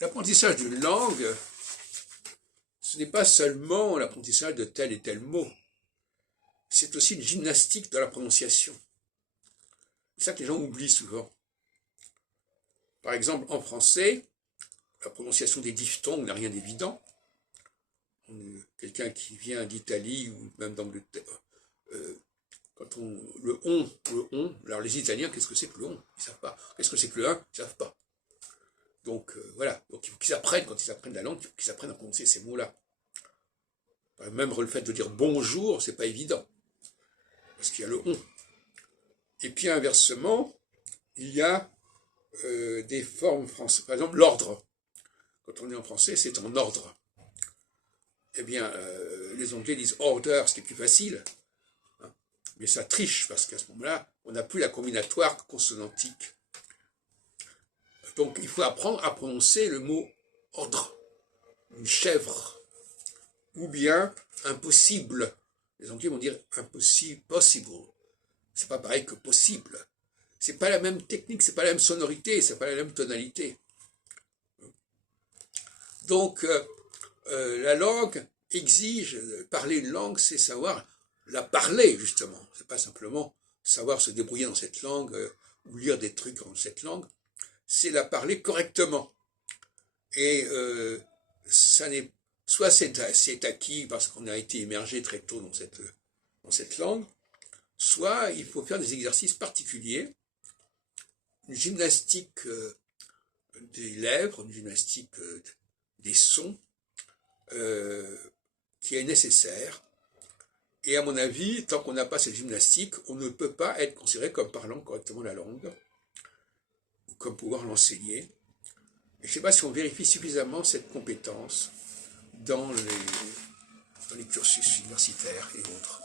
L'apprentissage d'une langue, ce n'est pas seulement l'apprentissage de tel et tel mot, c'est aussi une gymnastique de la prononciation. C'est ça que les gens oublient souvent. Par exemple, en français, la prononciation des diphtongues n'a rien d'évident. Quelqu'un qui vient d'Italie ou même d'Angleterre, quand le on, alors les Italiens, qu'est-ce que c'est que le on? Ils ne savent pas. Qu'est-ce que c'est que le un? Ils ne savent pas. Donc voilà, donc il faut qu'ils apprennent, quand ils apprennent la langue, il faut qu'ils apprennent à prononcer ces mots-là. Même le fait de dire bonjour, c'est pas évident, parce qu'il y a le on. Et puis inversement, il y a des formes françaises, par exemple l'ordre. Quand on est en français, c'est en ordre. Eh bien, les Anglais disent order, ce qui est plus facile, hein, mais ça triche, parce qu'à ce moment-là, on n'a plus la combinatoire consonantique. Donc il faut apprendre à prononcer le mot ordre, une chèvre, ou bien impossible. Les Anglais vont dire impossible, possible. C'est pas pareil que possible. C'est pas la même technique, c'est pas la même sonorité, c'est pas la même tonalité. Donc la langue exige, parler une langue, c'est savoir la parler justement. C'est pas simplement savoir se débrouiller dans cette langue ou lire des trucs dans cette langue. C'est la parler correctement. Et ça n'est soit c'est acquis parce qu'on a été immergé très tôt dans cette langue, soit il faut faire des exercices particuliers, une gymnastique des lèvres, une gymnastique des sons qui est nécessaire. Et à mon avis, tant qu'on n'a pas cette gymnastique, on ne peut pas être considéré comme parlant correctement la langue, ou comme pouvoir l'enseigner. Et je ne sais pas si on vérifie suffisamment cette compétence dans les cursus universitaires et autres.